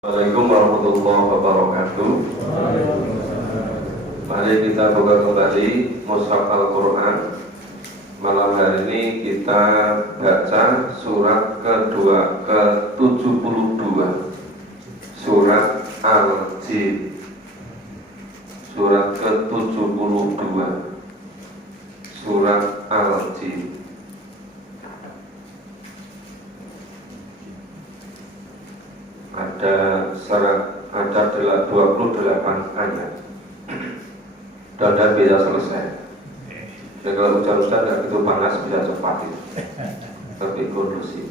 Assalamualaikum warahmatullahi wabarakatuh. Mari kita buka kembali Mushaf Al-Quran. Malam hari ini kita baca surat kedua ke-72, surat Al-Jin. Surat ke-72, surat Al-Jin. Ada 28 ayat dan bisa selesai. Jadi kalau hujan-hujan nggak begitu panas bisa cepat ya. Tapi kondusif.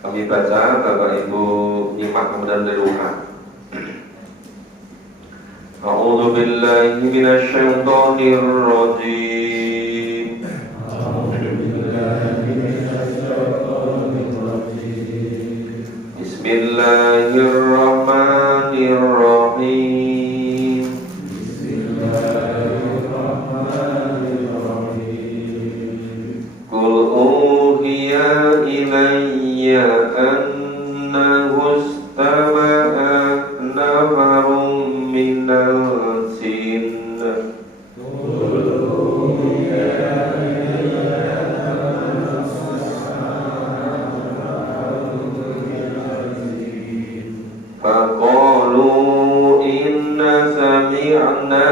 Kami baca, Bapak Ibu nyimak kemudian dirukan. A'udzu billahi minasyaitonir rajim. Bismillahirrahmanirrahim. Qul uhiya ilayya annahu istama'a nafarun minal jinn. Faqalu inna sami'na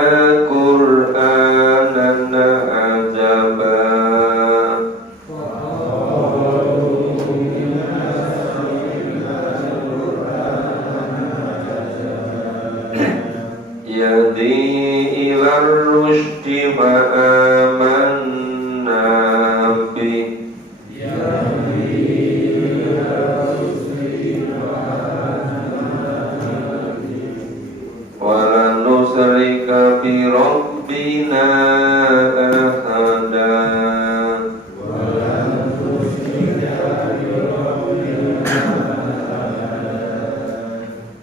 Qur'anan ajaba. Yahdi ilar rusydi fa amanna bih. Walan nusyrika bi rabbina ahada.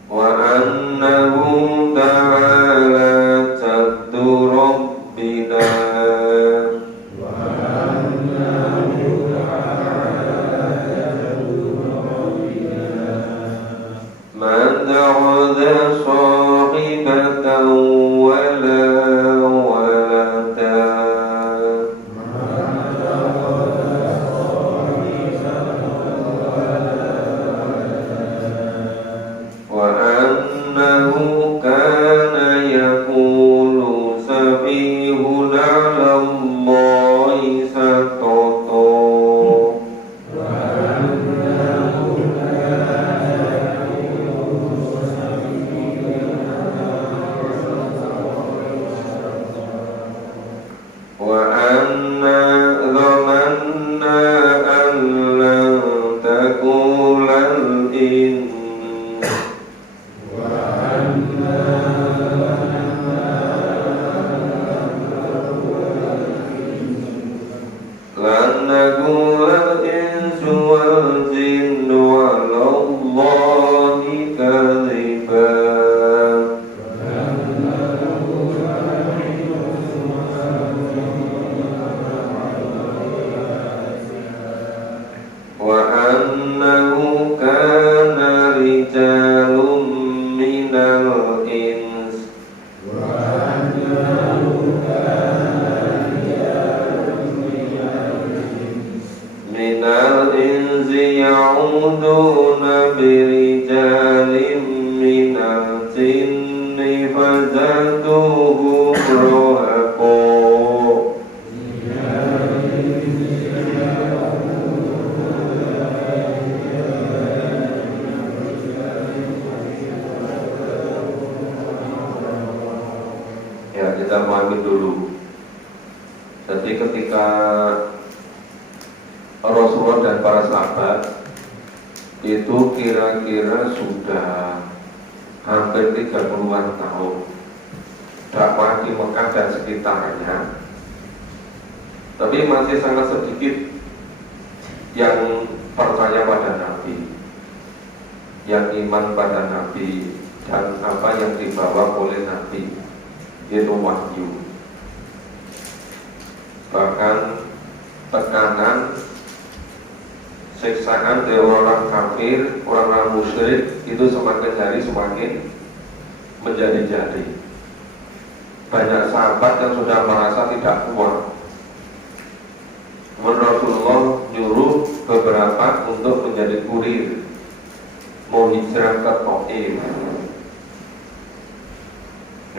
Wa annahu ta'ala jaddu rabbina. Man ta'udha sahibatan wala walada. Wa annahu kana yaqulu safihun 'ala Allahi satata. Wa anna dhamanna an lan taqulal ins. Lan taqulal insu wal jinnu 'ala Allahi kadhiba. Wa annahu kana rijalun minal ins minal insi ya'uduna birijalin minal jinni fazaduhum rahaqa. Ya, kita pahami dulu. Jadi ketika Rasulullah dan para sahabat itu kira-kira sudah hampir 30-an tahun dakwah di Mekah dan sekitarnya, tapi masih sangat sedikit yang percaya pada Nabi, yang iman pada Nabi dan apa yang dibawa oleh Nabi, yaitu wahyu. Bahkan tekanan siksaan dari orang kafir, orang musyrik itu semakin hari semakin menjadi-jadi. Banyak sahabat yang sudah merasa tidak kuat. Rasulullah nyuruh beberapa untuk menjadi kurir, mau hijrah ke Taif.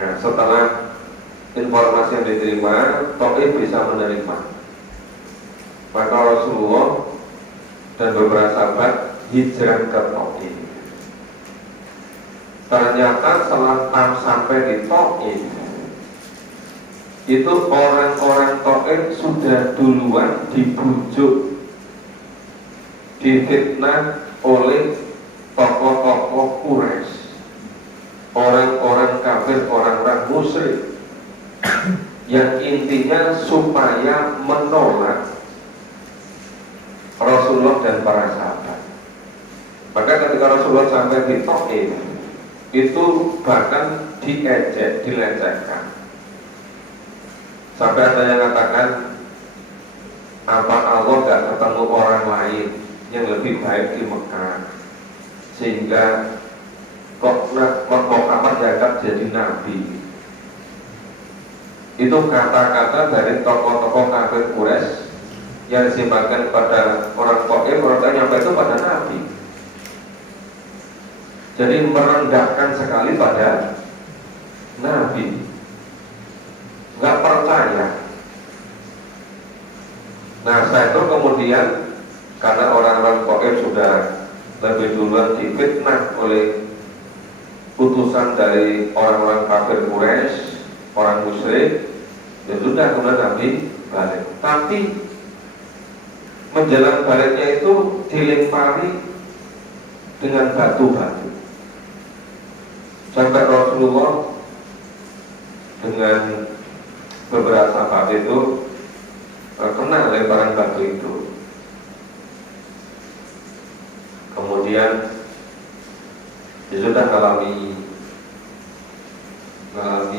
Nah, setelah informasi yang diterima, Taif bisa menerima. Maka Rasulullah dan beberapa sahabat hijrah ke Taif. Ternyata setelah sampai di Taif, itu orang-orang Taif sudah duluan dibujuk, difitnah oleh tokoh-tokoh Quraisy, orang-orang kafir, orang-orang musyrik, yang intinya supaya menolak Rasulullah dan para sahabat. Maka ketika Rasulullah sampai di Taif, itu bahkan diejek, dilecehkan. Sampai ada yang katakan, apa Allah gak ketemu orang lain yang lebih baik di Mekah, sehingga kok Muhammad dianggap jadi nabi. Itu kata-kata dari tokoh-tokoh kafir Quraisy yang disebarkan kepada orang Taif, orang nyampe itu pada nabi. Jadi merendahkan sekali pada nabi, nggak percaya. Nah, setelah itu kemudian karena orang-orang Taif sudah lebih duluan difitnah oleh utusan dari orang-orang kafir Quraisy, orang musyrik, ya sudah kemudian Nabi balik. Tapi menjelang baliknya itu dilempari dengan batu-batu, sampai Rasulullah dengan beberapa sahabat itu kena lemparan batu itu. Kemudian dia sudah mengalami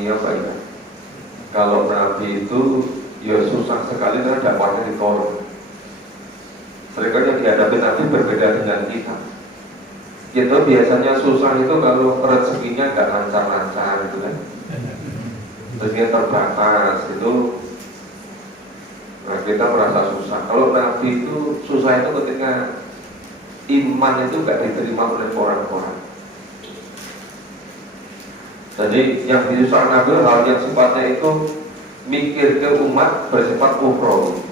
apa ya? Kalau Nabi itu ya susah sekali karena dakwahnya ditolak. Seringkali yang dihadapi Nabi berbeda dengan kita. Kita biasanya susah itu kalau rezekinya nggak lancar-lancar gitu kan. Rezekinya terbatas itu, nah kita merasa susah. Kalau Nabi itu susah itu ketika iman itu nggak diterima oleh orang-orang. Jadi yang disusahkan Nabi hal yang sifatnya itu mikir ke umat bersifat ukhrawi.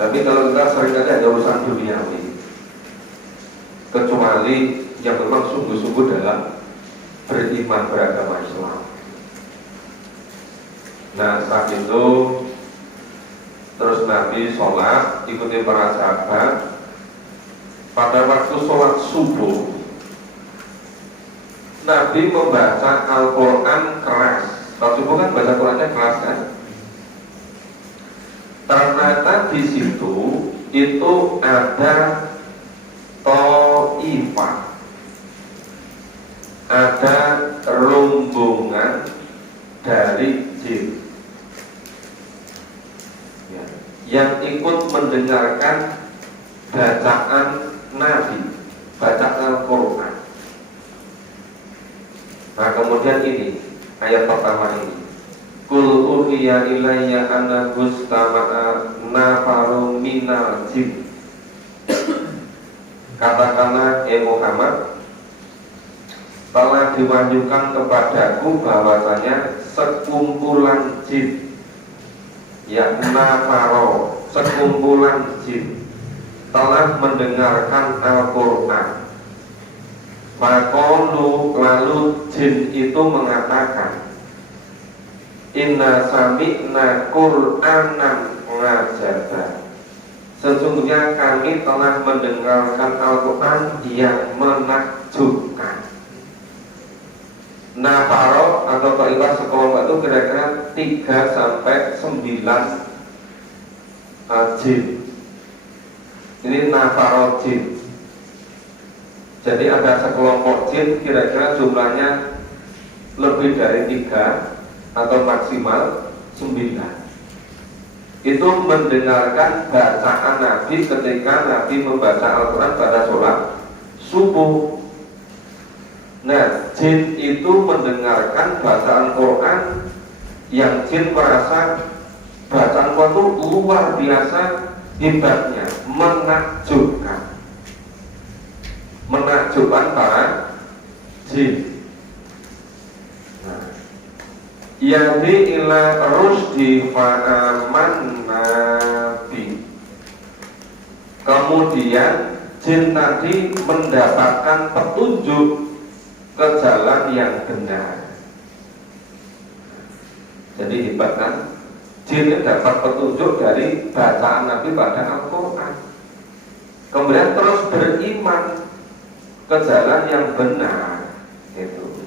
Tapi kalau kita seringkali ada urusan duniawi, kecuali yang memang sungguh-sungguh dalam beriman beragama Islam. Nah, saat itu terus Nabi sholat ikuti para sahabat. Pada waktu sholat subuh, Nabi membaca Al-Quran keras. Kalau subuh kan baca Qurannya keras kan. Ternyata di situ itu ada Taifah, ada rombongan dari jin ya, yang ikut mendengarkan bacaan Nabi, bacaan Al-Quran. Nah, kemudian ini ayat pertama ini, Qul uhiya ilayya anna gustama'a nafaru minal jin. Katakanlah Muhammad, telah diwahyukan kepadaku bahwasanya sekumpulan jin, ya nafaro, sekumpulan jin telah mendengarkan Al-Quran. Faqalu, lalu jin itu mengatakan, Inna sami'na Qur'anan ngajaba, sesungguhnya kami telah mendengarkan Al-Quran yang menakjubkan. Nafaro atau Taifah sekelompok itu kira-kira 3 sampai 9 jin. Ini nafaro jin. Jadi ada sekelompok jin kira-kira jumlahnya lebih dari 3 atau maksimal 9. itu mendengarkan bacaan Nabi ketika Nabi membaca Al-Quran pada sholat subuh. Nah, jin itu mendengarkan bacaan Quran yang jin merasa bacaan Quran itu luar biasa hebatnya, menakjubkan para jin. Yadi ila rusdi fa'amanna bi. Kemudian jin tadi mendapatkan petunjuk ke jalan yang benar. Jadi hebat kan? Jin dapat petunjuk dari bacaan Nabi pada Al-Quran, kemudian terus beriman ke jalan yang benar. Itu.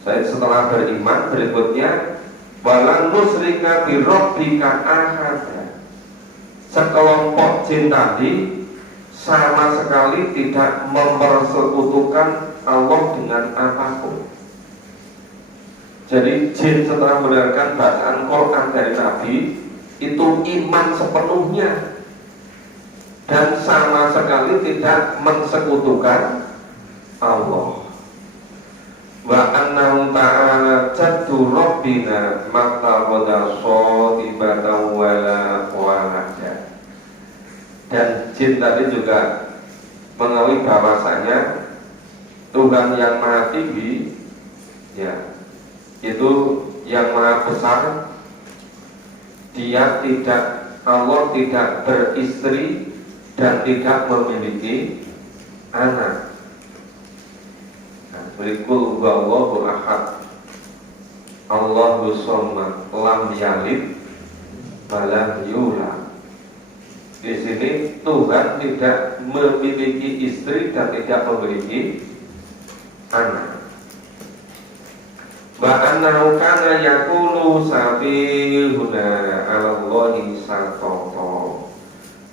Saya setelah beriman berikutnya walan musyrika bi rabbika ahada. Sekelompok jin tadi sama sekali tidak mempersekutukan Allah dengan apapun. Jadi jin setelah mendengarkan bacaan Quran dari Nabi itu iman sepenuhnya dan sama sekali tidak mensekutukan Allah. Wa annahu ta'ala jaddu rabbina maqtabada sotibatan wala walada. Dan jin tadi juga mengetahui bahwasanya Tuhan yang Maha Tinggi, ya, itu yang Maha Besar, Dia tidak, Allah tidak beristri dan tidak memiliki anak. Berikul Allahu ahad, Allahu somad, lam yalid walam yulad. Di sini Tuhan tidak memiliki istri dan tidak memiliki anak. Wa annahu kana yaqulu sabihuna 'alallahi satata.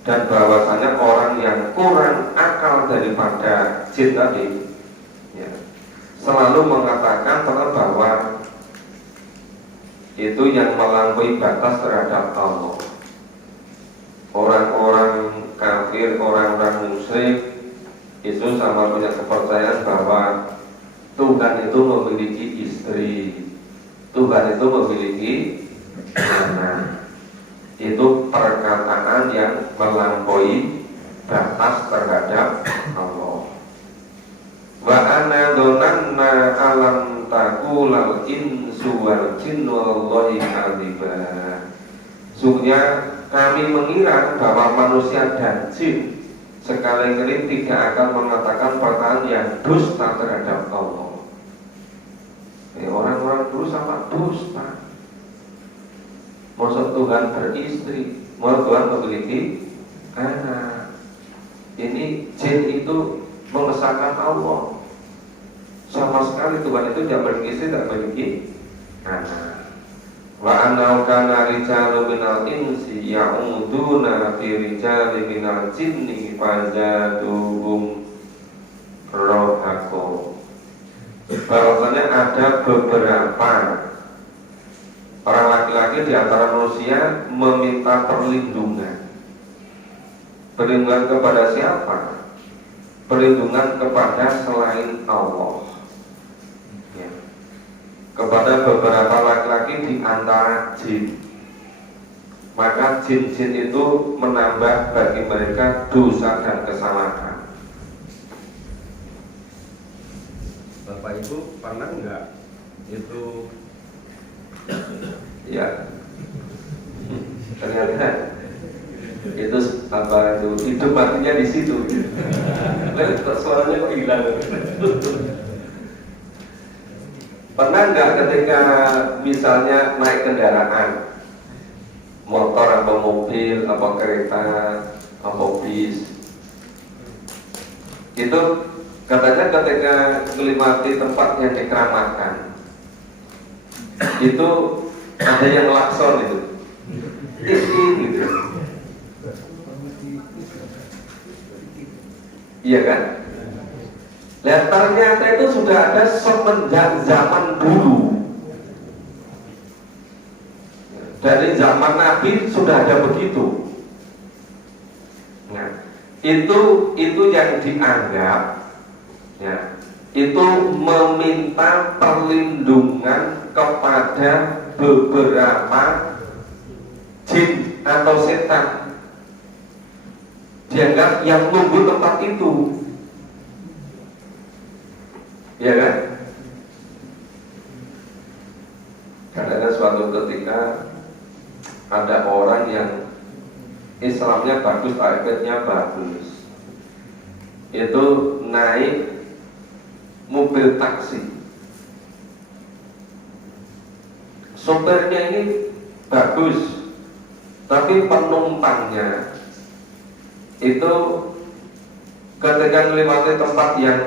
Dan bahwasanya orang yang kurang akal daripada jin tadi, ya, selalu mengatakan bahwa itu yang melampaui batas terhadap Allah. Orang-orang kafir, orang-orang musyrik itu sama punya kepercayaan bahwa Tuhan itu memiliki istri, Tuhan itu memiliki anak. Itu perkataan yang melampaui batas terhadap Allah. Wa ana dhananna alam taqulal insu wal jinnu wallahi kadziba. Sungguhnya kami mengira bahwa manusia dan jin sekali-kali tidak akan mengatakan perkataan yang dusta terhadap Allah. Orang-orang dulu sama dusta. Maksud Tuhan beristri, maksud Tuhan memiliki anak. Ini jin itu mengesahkan Allah. Sama sekali Tuhan itu tidak memiliki istri, tidak memiliki anak. Wa annahu kana rijalu minal insi ya'uduna fi rijali minal jinni fazaduhum rohako. Bahwasanya ada beberapa orang laki-laki di antara manusia meminta perlindungan. Perlindungan kepada siapa? Perlindungan kepada selain Allah. Kepada beberapa laki-laki di antara jin. Maka jin-jin itu menambah bagi mereka dosa dan kesalahan. Bapak Ibu pernah enggak itu Ya, ternyata itu apa itu hidup matinya di situ. Lalu suaranya kok hilang? Pernah nggak ketika misalnya naik kendaraan, motor atau mobil atau kereta atau bis, itu katanya ketika melewati tempat yang dikeramatkan, itu ada yang lakson itu, gitu, iya kan? Dan ternyata itu sudah ada semenjak zaman dulu. Dari zaman Nabi sudah ada begitu. Nah, itu yang dianggap, ya, itu meminta perlindungan kepada beberapa jin atau setan. Dianggap yang nunggu tempat itu, ya kan? Karena suatu ketika ada orang yang Islamnya bagus, akidahnya bagus, itu naik mobil taksi. Sopirnya ini bagus, tapi penumpangnya itu ketika melewati tempat yang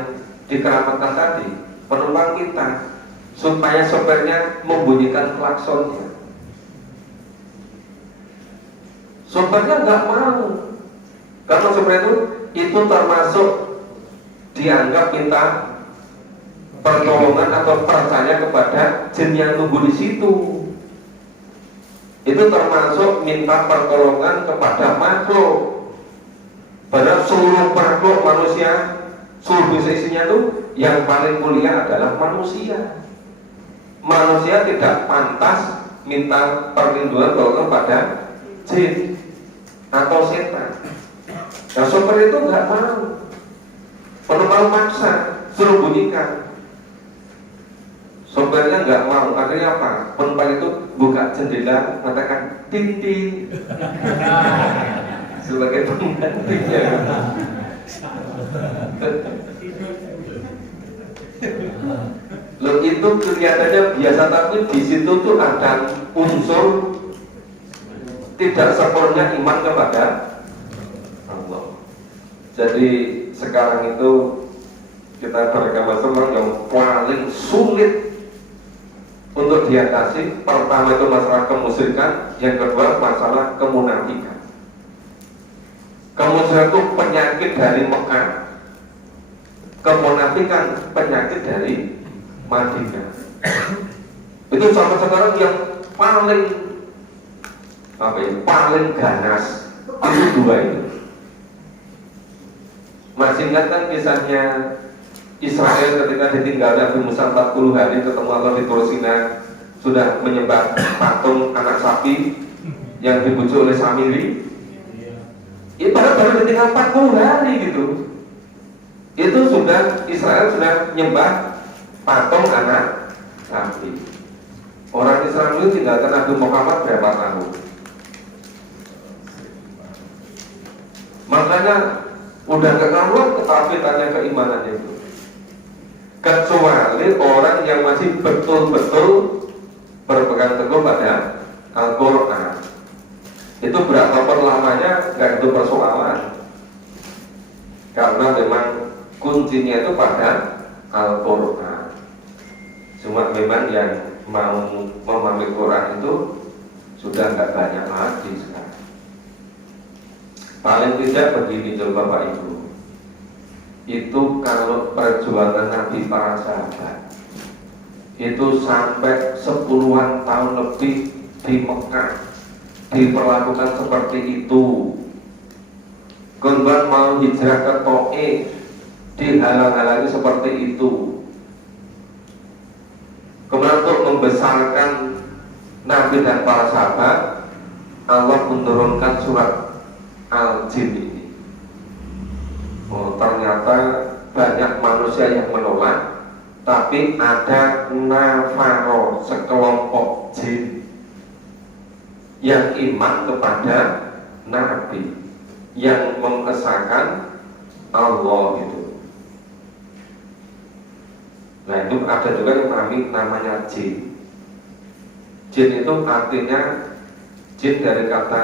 dikeramatkan tadi, penumpang kita, supaya sopirnya membunyikan klaksonnya. Sopirnya nggak mau, karena sopir itu termasuk dianggap minta pertolongan atau percaya kepada jin yang nunggu di situ. Itu termasuk minta pertolongan kepada makhluk. Padahal seluruh makhluk manusia, seluruh isinya itu yang paling mulia adalah manusia. Manusia tidak pantas minta perlindungan kepada jin atau setan. Nah, sopir itu nggak mau, penumpang maksa suruh bunyikan. Sopirnya nggak mau, akhirnya apa? Penumpang itu buka jendela, mengatakan ting ting sebagai penggantinya. Loh, itu kelihatannya biasa, tapi di situ tuh ada unsur tidak sempurna iman kepada Allah. Jadi sekarang itu kita beragama yang paling sulit untuk diatasi. Pertama itu masalah kemusyrikan, yang kedua masalah kemunafikan. Kemusyrikan itu penyakit dari Mekah, kemunafikan penyakit dari Madinah. Itu sampai sekarang yang paling ganas itu dua itu. Masih ingat kan kisahnya Israel ketika ditinggal Nabi Musa 40 hari ketemu Allah di Tur Sinai, sudah menyembah patung anak sapi yang dibujuk oleh Samiri. Itu baru ditinggal 40 hari gitu. Itu sudah Israel sudah menyembah patung anak sapi. Orang Israel itu tinggalkan Nabi Muhammad berapa tahun? Makanya udah gak karuan ketafitannya keimanannya itu. Kecuali orang yang masih betul-betul berpegang teguh pada Al-Quran. Itu berapapun lamanya gak itu persoalan, karena memang kuncinya itu pada Al-Quran. Cuma memang yang mau memahami Quran itu sudah gak banyak lagi sekarang. Paling tidak begini coba Bapak Ibu, itu kalau perjuangan Nabi para sahabat itu sampai 10-an tahun lebih di Mekah diperlakukan seperti itu. Kemudian mau hijrah ke Taif dihalang-halangi seperti itu. Kemudian untuk membesarkan Nabi dan para sahabat, Allah menurunkan surat Al-Jin ini. Oh, ternyata banyak manusia yang menolak, tapi ada nafaro, sekelompok jin yang iman kepada Nabi, yang mengesahkan Allah gitu. Nah, itu ada juga yang namanya jin. Jin itu artinya jin dari kata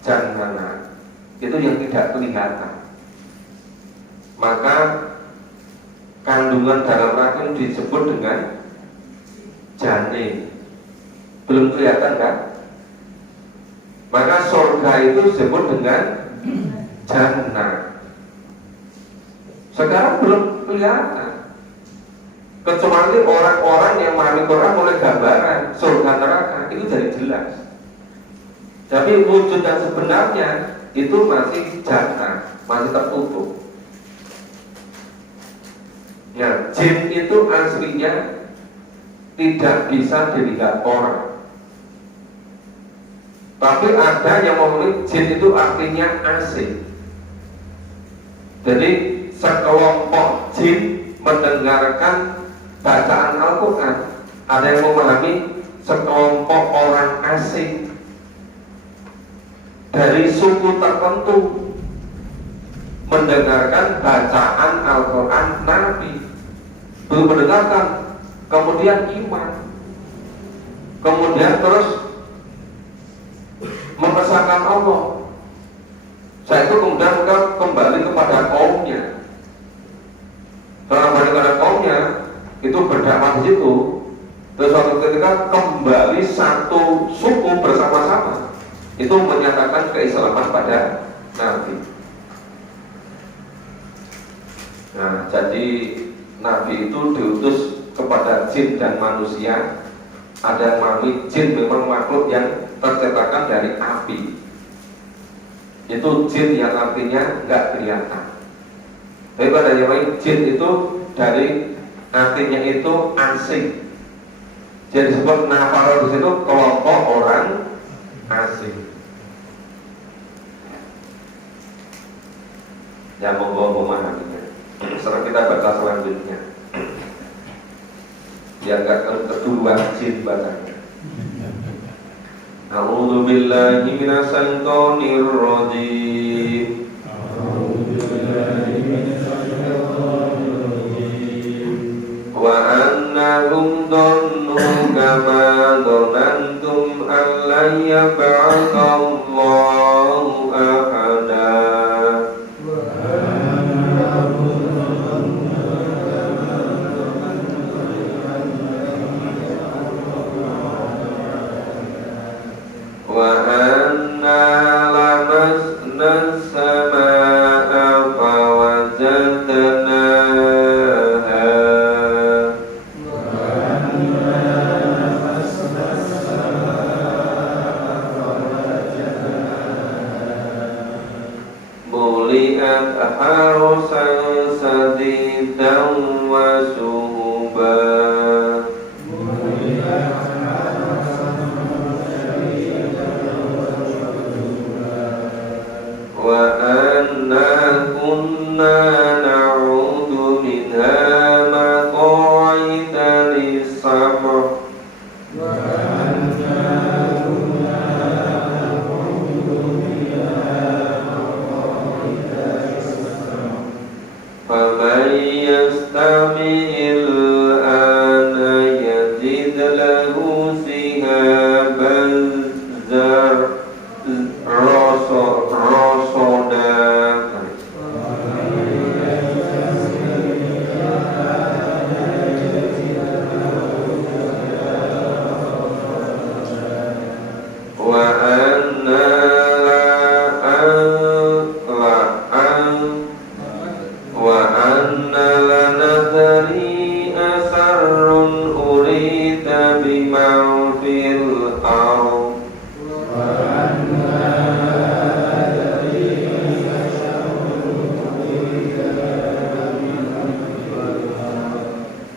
jannana, itu yang tidak kelihatan. Maka kandungan dalam rahim disebut dengan janin, belum kelihatan kan? Maka surga itu disebut dengan jannah. Sekarang belum kelihatan, kecuali orang-orang yang memahami Quran oleh gambaran surga neraka itu jadi jelas. Tapi wujud yang sebenarnya itu masih jannah, masih tertutup. Ya, jin itu aslinya tidak bisa dilihat orang. Tapi ada yang memilih jin itu artinya asing. Jadi sekelompok jin mendengarkan bacaan Al-Quran. Ada yang memahami sekelompok orang asing dari suku tertentu mendengarkan bacaan Al-Quran Nabi, belum mendengarkan, kemudian iman, kemudian terus mengesahkan Allah. Saya itu kemudian kembali kepada kaumnya. Setelah kembali kepada kaumnya, itu berdakwah di situ. Terus suatu ketika kembali satu suku bersama-sama, itu menyatakan keislaman pada Nabi. Nah, jadi Nabi itu diutus kepada jin dan manusia. Ada yang memahami jin memang makhluk yang terciptakan dari api. Itu jin yang artinya nggak kelihatan. Tapi pada yang lain jin itu dari artinya itu asing. Jadi disebut nafaro di situ kelompok orang asing. Ya monggo memahaminya. Sekarang kita baca selanjutnya. Yang kedua jin bacanya. A'udzu billahi minasyaitonir rajim. Wa annahum dhannu kama dhanantum an la yab'atsallahu ahada. Wa anna lamasna as-samaa'a fawajadnaha muli'at harusan sadidan wa syuhuban. Wa anna kunna na'udhu minha maq'ida lis-sam'. Faman yastami'il ana yajid lahu shihaban rasoda. Wa anna lanadri asarrun urida biman fil ardh.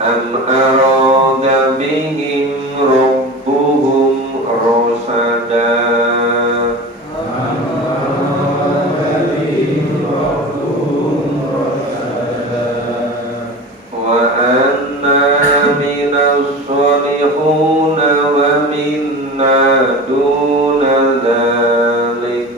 Am arada bihim rabbuhum rasada. Wa anna minas salihuna wa minna duna dhalik.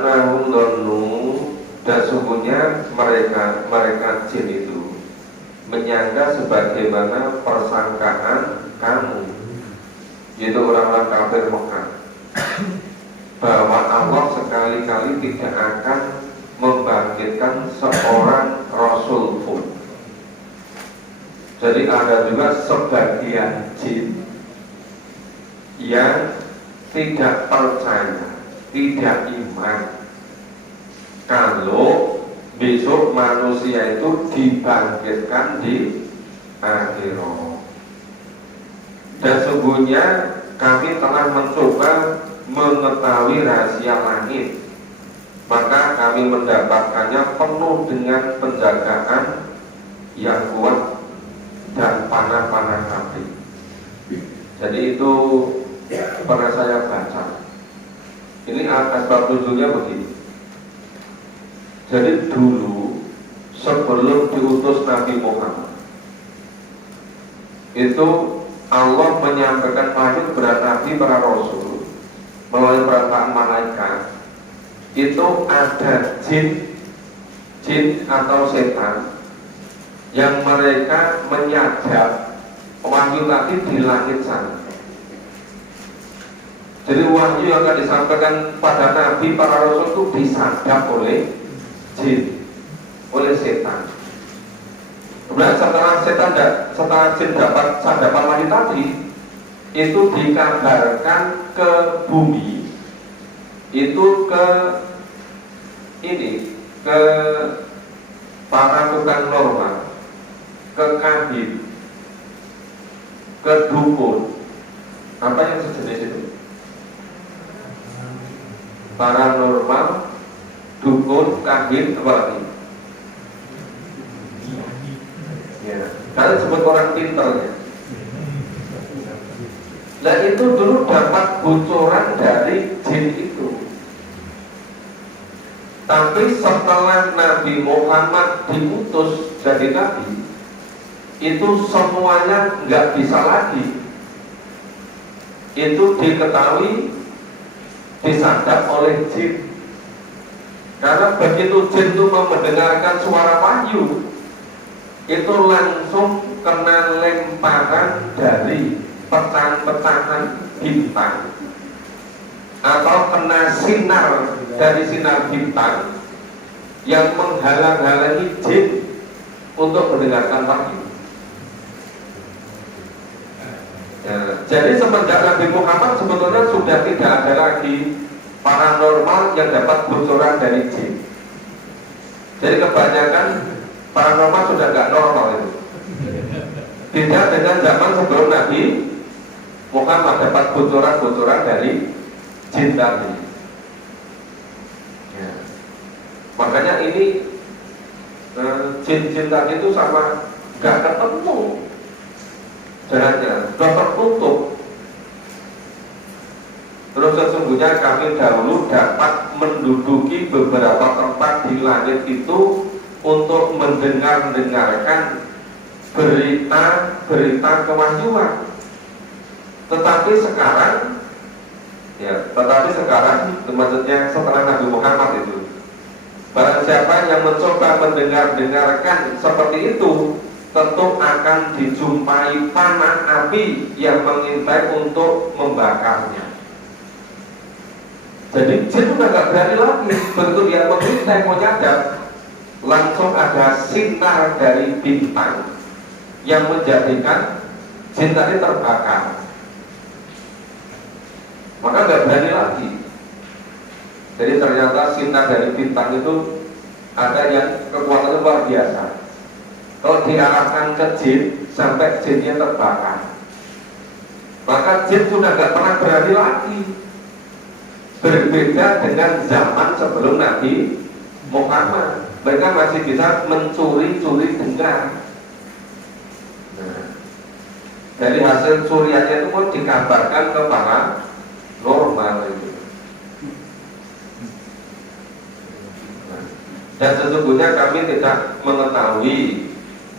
annahum dhannu, dan sungguhnya mereka jin itu menyangka sebagaimana persangkaan kamu, yaitu orang-orang kafir Mekah, bahwa Allah sekali-kali tidak akan membangkitkan seorang rasul pun. Jadi ada juga sebagian jin yang tidak percaya, tidak iman kalau besok manusia itu dibangkitkan di akhirat. Dan sungguhnya kami telah mencoba mengetahui rahasia langit, maka kami mendapatkannya penuh dengan penjagaan yang kuat dan panah-panah api. Jadi itu pernah saya baca. Ini asbab nuzulnya begini. Jadi dulu sebelum diutus Nabi Muhammad itu Allah menyampaikan wahyu kepada Nabi, para Rasul melalui perkataan malaikat. Itu ada jin atau setan yang mereka menyadap wahyu tadi di langit sana. Jadi wahyu yang akan disampaikan pada Nabi, para Rasul itu disadap oleh jin, oleh setan. Kemudian setelah jin dapat sadapan wahyu tadi, itu dikabarkan ke bumi, itu ke para tukang normal, ke kahin, ke dukun, apa yang sejenis itu, paranormal, dukun, kahin, apa lagi? Ya, kalian sebut orang pinternya. Nah itu dulu dapat bocoran dari jin itu. Tapi setelah Nabi Muhammad diutus jadi Nabi, itu semuanya nggak bisa lagi. Itu diketahui, disadap oleh jin. Karena begitu jin itu mendengarkan suara wahyu, itu langsung kena lemparan dari pecahan-pecahan bintang, atau kena sinar dari sinar bintang yang menghalang-halangi jin untuk mendengarkan wahyu. Ya, jadi semenjak Nabi Muhammad sebetulnya sudah tidak ada lagi paranormal yang dapat bocoran dari jin. Jadi kebanyakan paranormal sudah nggak normal itu. Tidak dengan zaman sebelum Nabi Muhammad dapat bocoran-bocoran dari jin tadi. Ya. Makanya ini jin-jin tadi itu sama nggak ketemu jalannya, sudah tertutup. Terus sesungguhnya kami dahulu dapat menduduki beberapa tempat di langit itu untuk mendengarkan berita kewahyuan. Tetapi sekarang maksudnya setelah Nabi Muhammad itu, barang siapa yang mencoba mendengarkan seperti itu, tentu akan dijumpai panah api yang mengintai untuk membakarnya. Jadi jin sudah nggak berani lagi. Begitu dia mengintai mau nyadap, langsung ada sinar dari bintang yang menjadikan jin tadi terbakar. Maka nggak berani lagi. Jadi ternyata sinar dari bintang itu ada yang kekuatannya luar biasa. Kalau diarahkan ke jin sampai jinnya terbakar, maka jin sudah nggak pernah berani lagi. Berbeda dengan zaman sebelum Nabi Muhammad, mereka masih bisa mencuri-curi dengar. Nah, dari hasil curiannya itu pun dikabarkan ke para normal itu. Dan sesungguhnya kami tidak mengetahui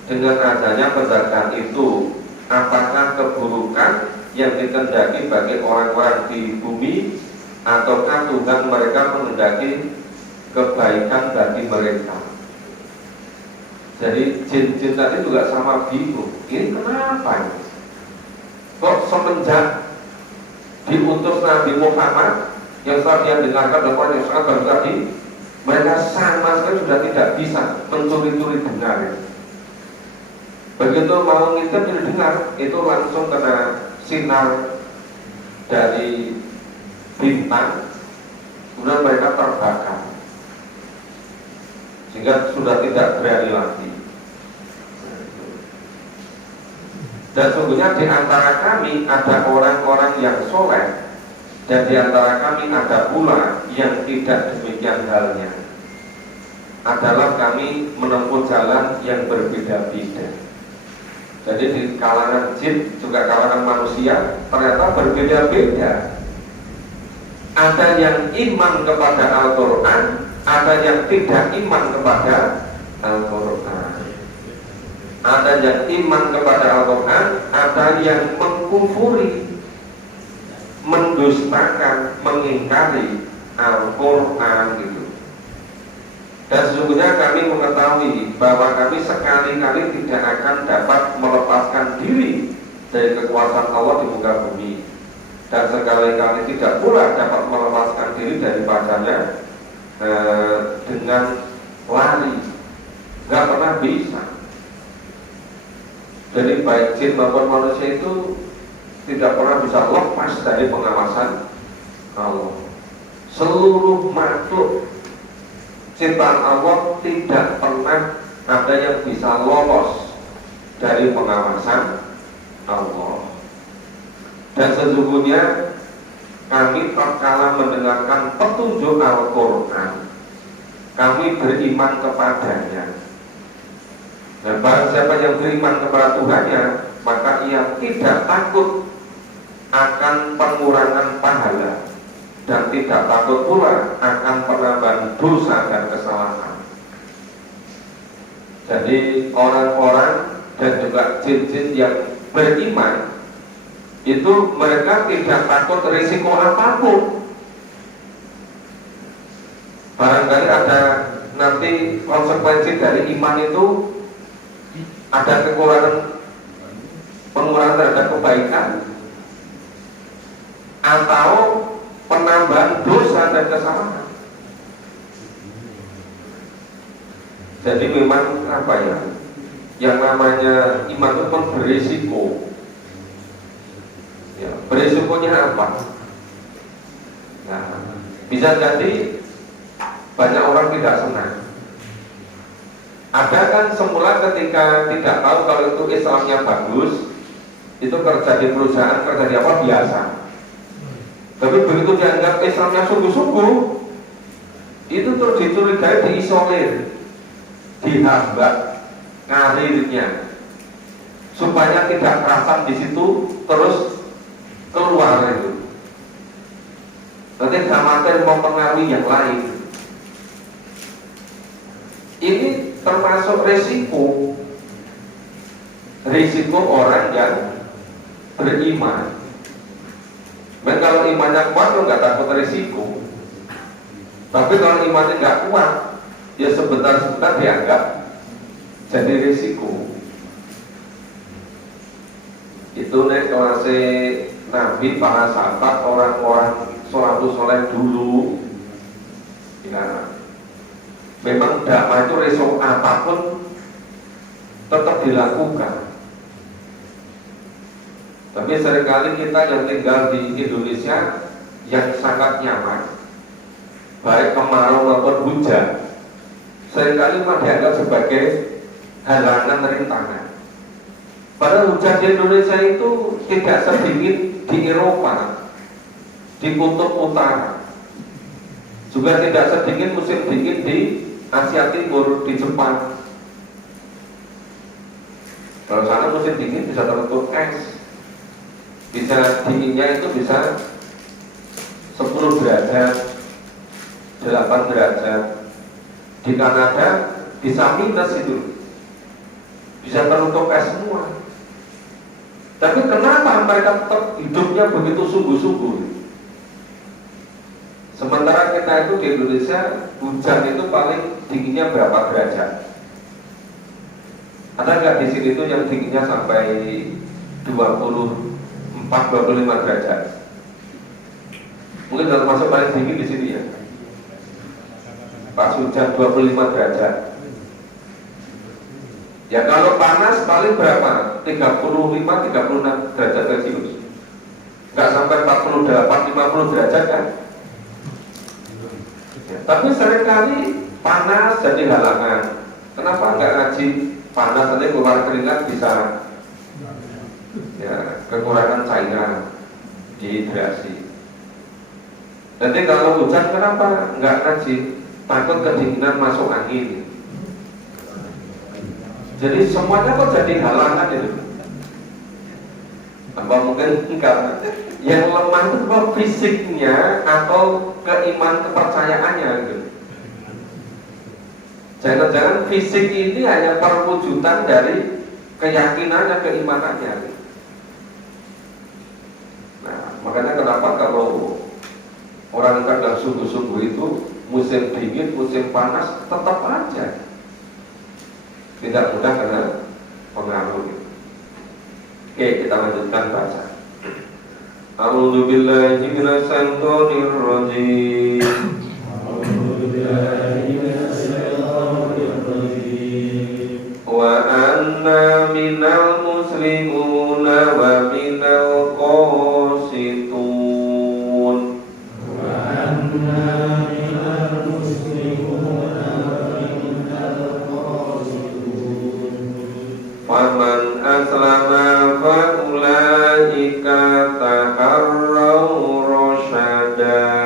dengan adanya penjagaan itu apakah keburukan yang dikehendaki bagi orang-orang di bumi ataukah Tuhan mereka menghendaki kebaikan bagi mereka. Jadi jin-jin tadi juga sama bingung, ini kenapa ini? Kok semenjak diutus Nabi Muhammad yang setelah dia dengarkan dakwah yang sangat baru tadi, mereka sama sekali sudah tidak bisa mencuri-curi dengar. Begitu mau ngintip dengar, itu langsung kena sinar dari bintang, kemudian mereka terbakar, sehingga sudah tidak berani lagi. Dan sungguhnya di antara kami ada orang-orang yang soleh, dan di antara kami ada pula yang tidak demikian halnya. Adalah kami menempuh jalan yang berbeda-beda. Jadi di kalangan jin juga kalangan manusia ternyata berbeda-beda. Ada yang iman kepada Al-Quran, ada yang tidak iman kepada Al-Quran. Ada yang iman kepada Al-Quran, ada yang mengkufuri, mendustakan, mengingkari Al-Quran gitu. Dan sesungguhnya kami mengetahui bahwa kami sekali-kali tidak akan dapat melepaskan diri dari kekuasaan Allah di muka bumi, dan sekali-kali tidak pula dapat melepaskan diri daripadanya dengan lari, nggak pernah bisa. Jadi baik jin maupun manusia itu tidak pernah bisa lepas dari pengawasan Allah. Seluruh makhluk ciptaan Allah tidak pernah ada yang bisa lolos dari pengawasan Allah. Dan sesungguhnya kami tatkala mendengarkan petunjuk Al-Quran, kami beriman kepadanya. Dan barang siapa yang beriman kepada Tuhannya, maka ia tidak takut akan pengurangan pahala, dan tidak takut pula akan penambahan dosa dan kesalahan. Jadi orang-orang dan juga jin-jin yang beriman itu mereka tidak takut risiko apapun. Barangkali ada nanti konsekuensi dari iman itu, ada kekurangan, pengurangan terhadap kebaikan, atau penambahan dosa dan kesalahan. Jadi memang apa ya, yang namanya iman itu pun berisiko. Ya, berisikonya apa? Nah, bisa jadi banyak orang tidak senang. Ada kan semula ketika tidak tahu kalau itu Islamnya bagus, itu kerja di perusahaan, kerja di apa biasa. Tapi begitu dianggap Islamnya sungguh-sungguh, itu terus dicurigai, diisolir, dihambat karirnya, supaya tidak kerasan di situ, terus keluar itu. Nanti khawatir mempengaruhi yang lain. Ini termasuk risiko orang yang beriman. Dan kalau imannya kuat, lo nggak takut risiko. Tapi kalau imannya nggak kuat, ya sebentar-sebentar dianggap jadi risiko. Itu nih kelas Nabi, para sahabat, orang-orang sholawat soleh dulu, ya, memang dakwah itu resiko apapun tetap dilakukan. Tapi seringkali kita yang tinggal di Indonesia yang sangat nyaman, baik kemarau maupun hujan, seringkali malah dianggap sebagai halangan rintangan. Padahal hujan di Indonesia itu tidak sedingin di Eropa, di kutub utara, juga tidak sedingin musim dingin di Asia Timur, di Jepang. Kalau sana musim dingin bisa terbentuk es, bisa dinginnya itu bisa 10 derajat, 8 derajat. Di Kanada bisa minus itu, bisa terbentuk es semua. Tapi kenapa mereka tetap hidupnya begitu sungguh-sungguh? Sementara kita itu di Indonesia hujan itu paling dinginnya berapa derajat? Ada nggak di sini tuh yang dinginnya sampai 24-25 derajat? Mungkin termasuk paling dingin di sini ya. Pas hujan 25 derajat. Ya kalau panas paling berapa? 35-36 derajat Celcius. Nggak sampai 48-50 derajat kan? Ya, tapi seringkali panas jadi halangan. Kenapa nggak ngaji? Panas nanti keluar keringat bisa ya, kekurangan cairan, dehidrasi. Nanti kalau hujan kenapa nggak ngaji? Takut kedinginan masuk angin. Jadi semuanya kok jadi halangan itu. Apa mungkin karena yang lemah itu fisiknya atau keiman kepercayaannya gitu. Jangan-jangan fisik ini hanya perwujudan dari keyakinannya, keimanannya. Nah, makanya kenapa kalau orang kadang sungguh-sungguh itu musim dingin, musim panas tetap aja tidak mudah karena pengaruh. Oke, kita lanjutkan baca. A'udzu billahi minasy syaithanir rajim. Wa anna minal muslimuna wa minal qasitun. Wa anna minal muslimuna wa minal qasitun. Faman aslama fa ulaika taharraw rasyada.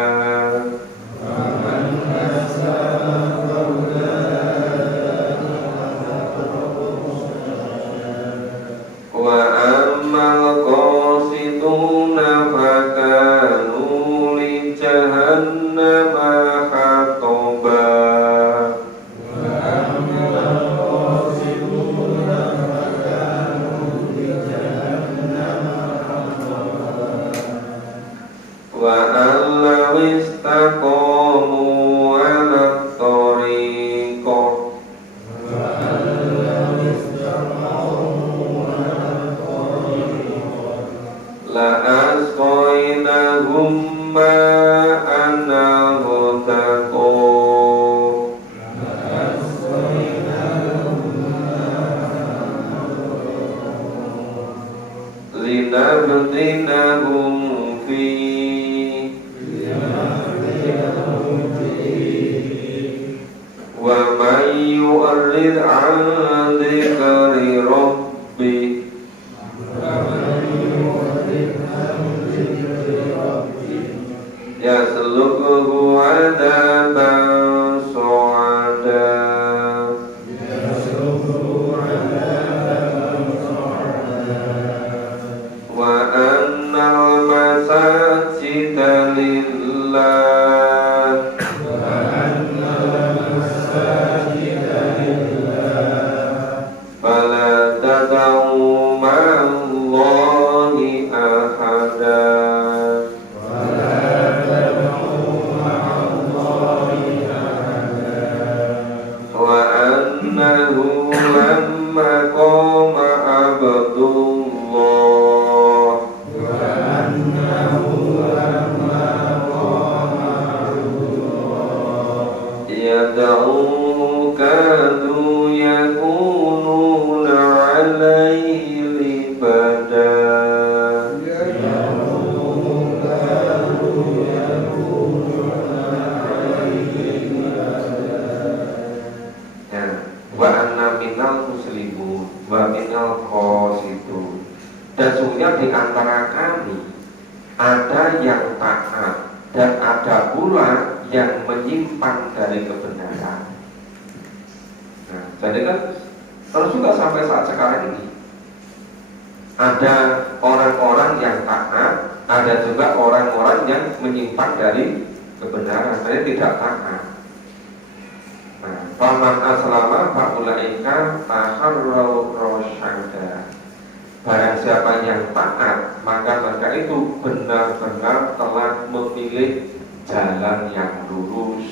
Barang siapa yang taat, maka mereka itu benar-benar telah memilih jalan yang lurus.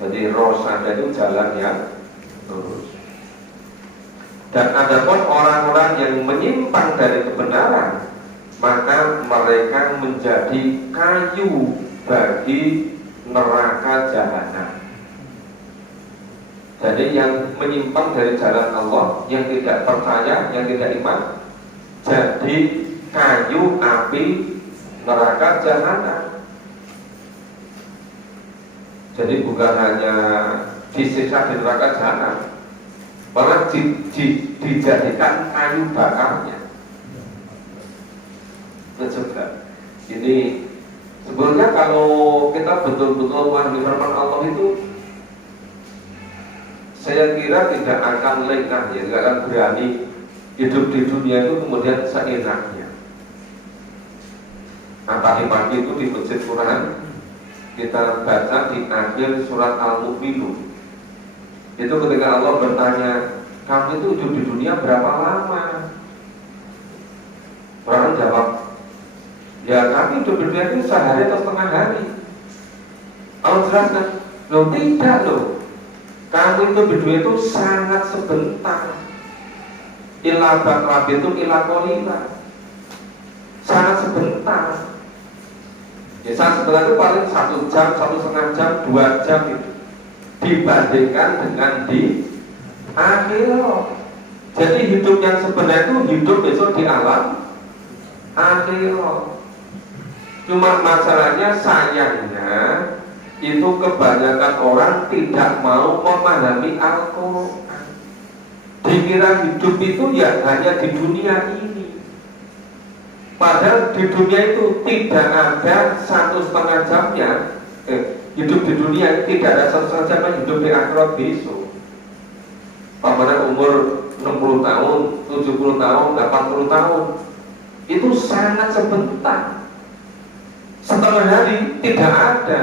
Jadi rosada itu jalan yang lurus. Dan adapun orang-orang yang menyimpang dari kebenaran, maka mereka menjadi kayu bagi neraka jahanam. Jadi yang menyimpang dari jalan Allah, yang tidak percaya, yang tidak iman, jadi kayu api neraka jahanam. Jadi bukan hanya disiksa di neraka jahanam, malah dijadikan kayu bakarnya. Juga ini sebenarnya kalau kita betul-betul memahami firman Allah itu, saya kira tidak akan lengah, ya, tidak akan berani hidup di dunia itu kemudian seenaknya. Pagi-pagi itu di masjid Quran kita baca di akhir surat Al-Mu'minun. Itu ketika Allah bertanya, kamu itu hidup di dunia berapa lama? Orang jawab, ya kami hidup di dunia itu sehari atau setengah hari. Allah jelaskan, loh tidak loh, kamu itu berdua itu sangat sebentar. Illa bakrabitum illa kolila, sangat sebentar. Ya sangat sebentar itu paling 1 jam, 1,5 jam, 2 jam itu, dibandingkan dengan di akhirat. Jadi hidup yang sebenarnya itu hidup besok di alam akhirat. Cuma masalahnya sayangnya itu kebanyakan orang tidak mau memahami Al-Quran. Dikira hidup itu ya hanya di dunia ini. Padahal di dunia itu tidak ada 1,5 jamnya. Hidup di dunia tidak ada 1,5 jamnya hidup di akhirat besok. Pada umur 60 tahun, 70 tahun, 80 tahun, itu sangat sebentar. Setengah hari tidak ada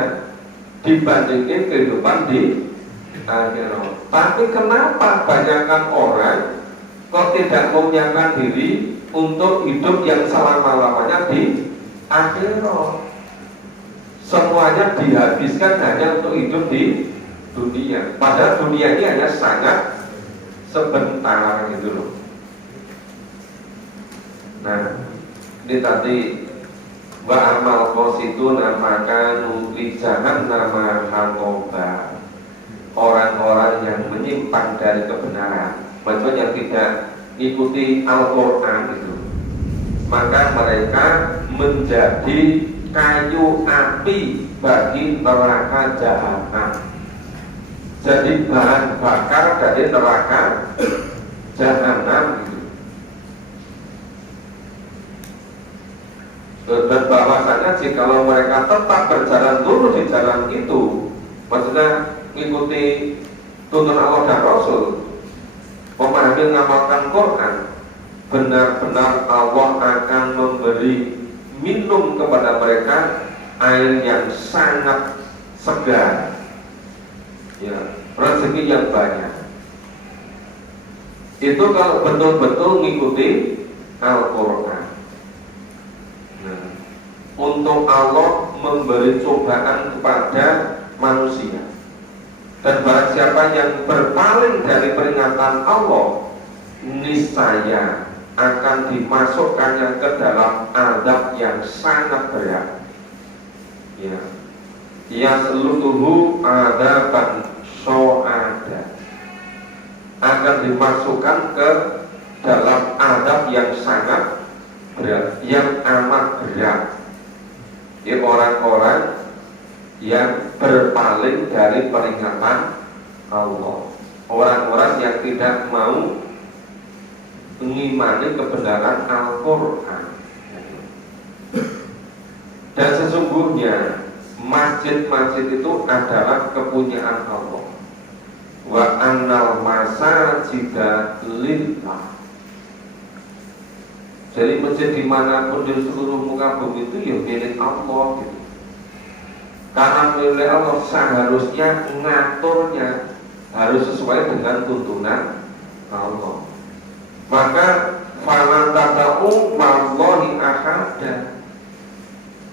dibandingin kehidupan di akhirat. Tapi kenapa banyakkan orang kok tidak mau menyatakan diri untuk hidup yang selama-lamanya di akhirat? Semuanya dihabiskan hanya untuk hidup di dunia. Padahal dunia ini hanya sangat sebentar gitu loh. Nah, ini tadi wa amal qasidun maka nuli jahannam hatoba, orang-orang yang menyimpang dari kebenaran, maksudnya yang tidak ikuti Al-Quran itu, maka mereka menjadi kayu api bagi neraka jahanam. Jadi bahan bakar dari neraka jahanam gitu. Dan bahwasanya jikalau mereka tetap berjalan lurus di jalan itu, maksudnya mengikuti tuntunan Allah dan Rasul, memahami mengamalkan Quran, benar-benar Allah akan memberi minum kepada mereka air yang sangat segar, ya, rezeki yang banyak. Itu kalau betul-betul mengikuti Al-Quran. Nah, untuk Allah memberi cobaan kepada manusia, dan barang siapa yang berpaling dari peringatan Allah, niscaya akan dimasukkannya ke dalam azab yang sangat berat. Ya, yaslutuhu adaban so'ada, akan dimasukkan ke dalam azab yang sangat berat, yang amat berat. Ya, orang-orang yang berpaling dari peringatan Allah, orang-orang yang tidak mau mengimani kebenaran Al-Quran. Dan sesungguhnya masjid-masjid itu adalah kepunyaan Allah. Wa annal masajida lillah. Jadi masjid dimanapun di seluruh muka bumi itu ya milik Allah gitu. Karena milik Allah seharusnya ngaturnya harus sesuai dengan tuntunan Allah. Maka falan tada'u wallahi ahada,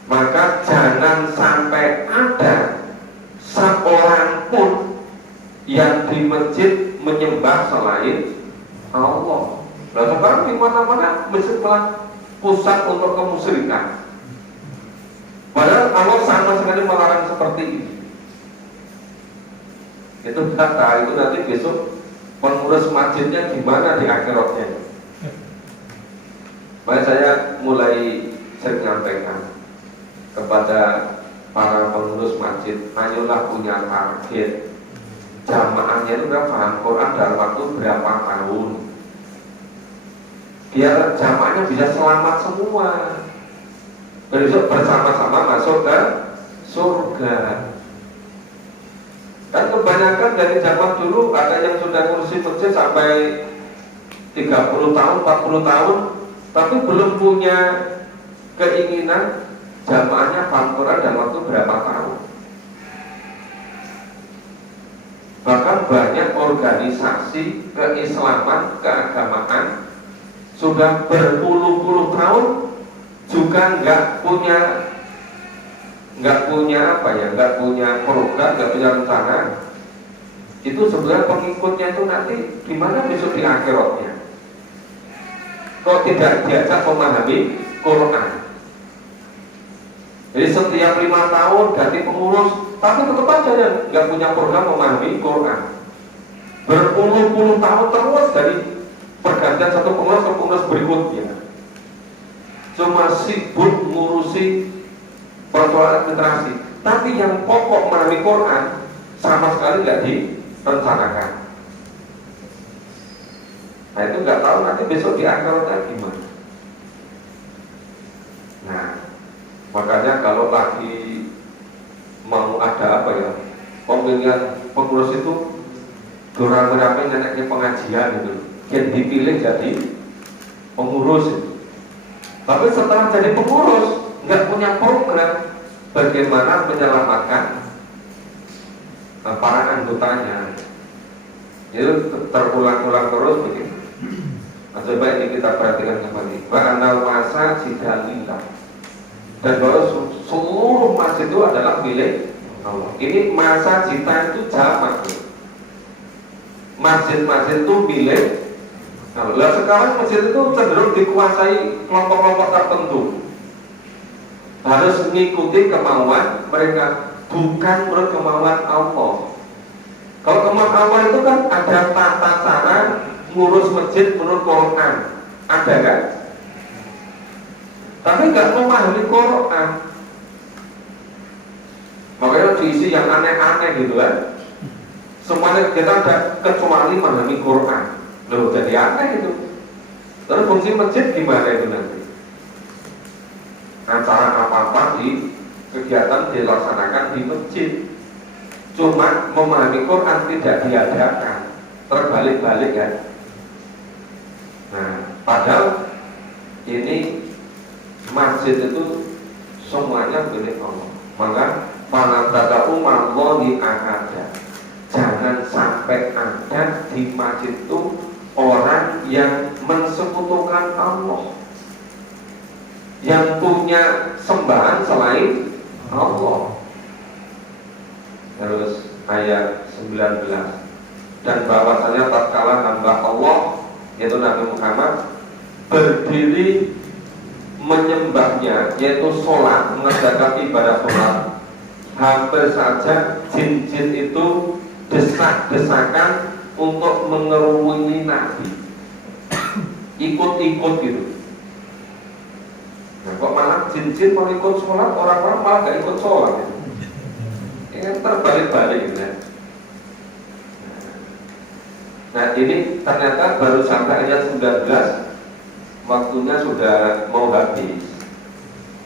Maka jangan sampai ada seorang pun yang di masjid menyembah selain Allah. Nah sekarang di mana-mana masjid malah pusat untuk kemusyrikan. Padahal Allah sama sekali melarang seperti ini. Itu data, itu nanti besok pengurus masjidnya gimana di akhiratnya. Maka saya mulai sering menyampaikan kepada para pengurus masjid, ayolah punya target jamaahnya itu kan paham Quran dalam waktu berapa tahun, biar jamaahnya bisa selamat semua, besok bersama-sama masuk ke surga. Dan kebanyakan dari zaman dulu ada yang sudah ngurusi masjid sampai 30 tahun, 40 tahun, tapi belum punya keinginan jamaahnya paham Quran dalam waktu berapa tahun. Bahkan banyak organisasi keislaman, keagamaan sudah berpuluh-puluh tahun juga nggak punya program, nggak punya rencana. Itu sebenarnya pengikutnya itu nanti gimana besok di akhiratnya. Kok tidak diajak memahami Quran. Jadi setiap 5 tahun ganti pengurus, tapi tetap aja ya nggak punya program memahami Quran. Berpuluh-puluh tahun terus dari pergantian satu pengurus ke pengurus berikutnya, cuma sibuk ngurusi persoalan administrasi, tapi yang pokok memahami Quran sama sekali nggak direncanakan. Nah itu nggak tahu nanti besok di akhiratnya gimana. Nah makanya kalau lagi mau ada apa ya pemilihan pengurus itu dorang-dorang neneknya pengajian itu yang dipilih jadi pengurus itu. Tapi setelah jadi pengurus nggak punya program bagaimana menyelamatkan para anggotanya. Itu terulang-ulang terus begitu. Nah, coba ini kita perhatikan kembali. Ba'anal masa jidalillah. Dan bahwa seluruh masjid itu adalah milik Allah. Ini masa cita itu jamak. Masjid-masjid itu milik Allah. Nah, sekarang masjid itu cenderung dikuasai kelompok-kelompok tertentu. Harus mengikuti kemauan mereka, bukan menurut kemauan Allah. Kalau kemauan Allah itu kan ada tata cara ngurus masjid menurut Quran, ada kan? Tapi nggak memahami Quran, makanya diisi yang aneh-aneh gitu kan. Semuanya kita ada kecuali memahami Quran, loh jadi aneh itu. Terus fungsi masjid gimana itu nanti? Acara apa-apa di kegiatan dilaksanakan di masjid, cuma memahami Quran tidak diadakan, terbalik-balik kan. Nah, padahal ini masjid itu semuanya milik Allah. Maka manataka umallahi ahada. Jangan sampai ada di masjid itu orang yang mensekutukan Allah, yang punya sembahan selain Allah. Terus ayat 19, dan bahwasanya tatkala hamba Allah yaitu Nabi Muhammad berdiri menyembahnya, yaitu sholat, mengerjakan ibadah sholat, hampir saja jin-jin itu desak-desakan untuk mengerumuni Nabi, ikut-ikut gitu. Nah, kok malah jin-jin mau ikut sholat, orang-orang malah gak ikut sholat gitu. Ini terbalik-balik gitu ya. Nah ini ternyata baru sampai ayat 19, waktunya sudah mau habis.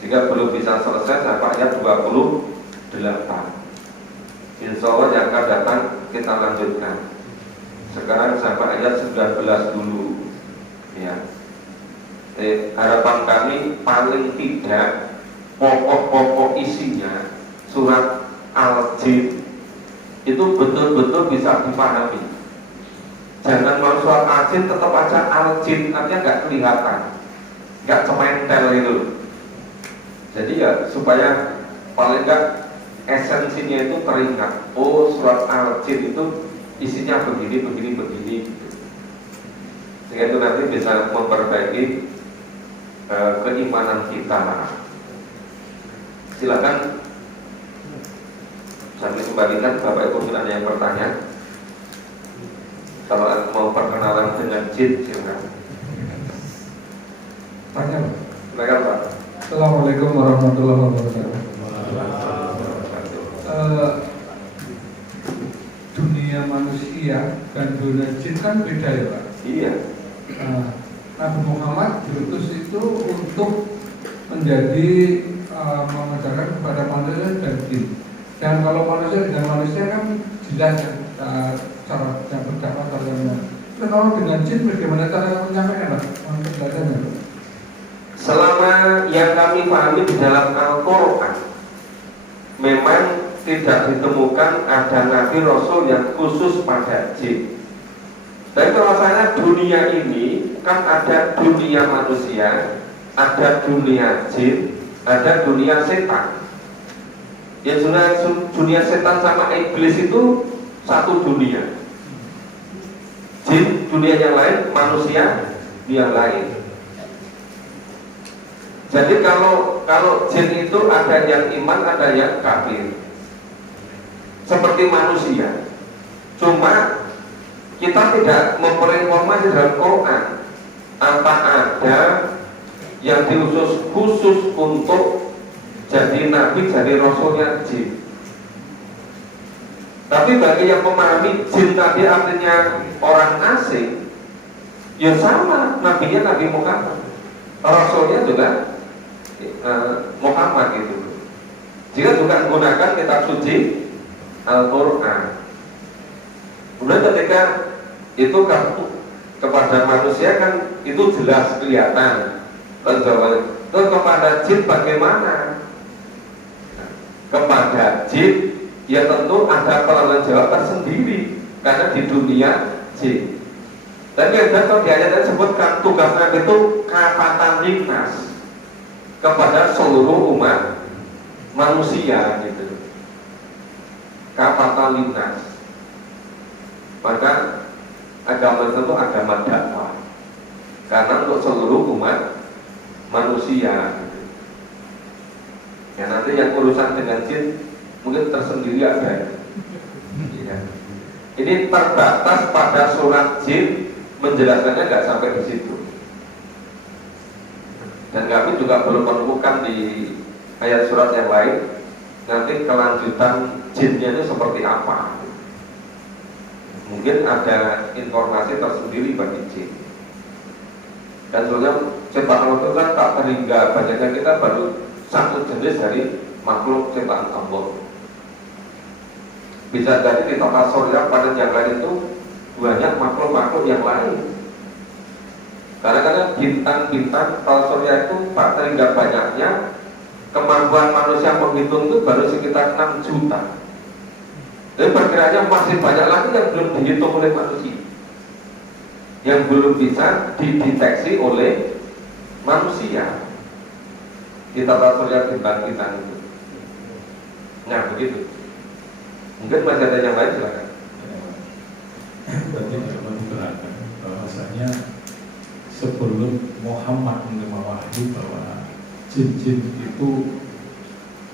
Jika belum bisa selesai sampai ayat 28, insya Allah yang akan datang kita lanjutkan. Sekarang sampai ayat 19 dulu ya. Harapan kami paling tidak pokok-pokok isinya surat Al-Jin itu betul-betul bisa dipahami. Jangan mau soal Al-Jin tetap aja Al-Jin, artinya nggak kelihatan, nggak cementel itu. Jadi ya supaya paling enggak esensinya itu teringat. Oh, surat Al-Jin itu isinya begini gitu. Sehingga itu nanti bisa memperbaiki keimanan kita. Silakan. Sambil kembalikan Bapak Ibu ada yang bertanya. Kalau mau perkenalan dengan jin, silakan. Tanya, Pak. Silakan, Pak. Assalamualaikum warahmatullahi wabarakatuh. Dunia manusia dan dunia jin kan beda ya, Pak. Iya. Nabi Muhammad diutus itu untuk menjadi mengajarkan kepada manusia dan jin. Dan kalau manusia dengan manusia kan jelas ya cara yang berdakwah caranya. Tapi kalau dengan jin bagaimana cara menyampaikan, Pak? Untuk belajarnya, Pak? Selama yang kami pahami di dalam Al-Quran, memang tidak ditemukan ada Nabi Rasul yang khusus pada jin. Tapi rasanya dunia ini kan ada dunia manusia, ada dunia jin, ada dunia setan. Ya dunia setan sama iblis itu satu dunia. Jin dunia yang lain, manusia yang lain. Jadi kalau jin itu ada yang iman, ada yang kafir. Seperti manusia. Cuma kita tidak memperinformasi dalam Quran apa ada yang khusus untuk jadi nabi, jadi rasulnya jin. Tapi bagi yang memahami jin tadi artinya orang asing, ya sama, nabinya Nabi Muhammad, rasulnya juga Muhammad gitu. Jika bukan menggunakan kitab suci Al-Quran. Kemudian ketika itu kepada manusia kan itu jelas kelihatan. Terus kepada jin bagaimana? Kepada jin ya tentu ada pertanggung jawab tersendiri karena di dunia jin. Dan kalau di ayat disebutkan tugas Nabi itu kafatan linnas, kepada seluruh umat manusia gitu. Kafatan linnas. Maka agama itu agama dakwah. Karena untuk seluruh umat manusia gitu. Ya nanti yang urusan dengan jin mungkin tersendiri ada. Ya. Ini terbatas pada surat jin, menjelaskannya nggak sampai di situ. Dan kami juga belum menemukan di ayat surat yang lain nanti kelanjutan jinnya itu seperti apa. Mungkin ada informasi tersendiri bagi jin. Dan sebenarnya ciptaan itu kan tak terhingga banyaknya kita baru satu jenis dari makhluk ciptaan Allah. Bisa jadi di tata surya pada yang lain itu banyak makhluk-makhluk yang lain. Karena bintang-bintang tata surya itu terhingga banyaknya, kemampuan manusia menghitung itu baru sekitar 6 juta. Jadi perkiranya masih banyak lagi yang belum dihitung oleh manusia, yang belum bisa dideteksi oleh manusia di tata surya bintang-bintang itu. Nah begitu. Mungkin masih ada yang lain, silakan. Berarti dapat diterangkan bahwasanya sebelum Muhammad menerima wahyu bahwa jin-jin itu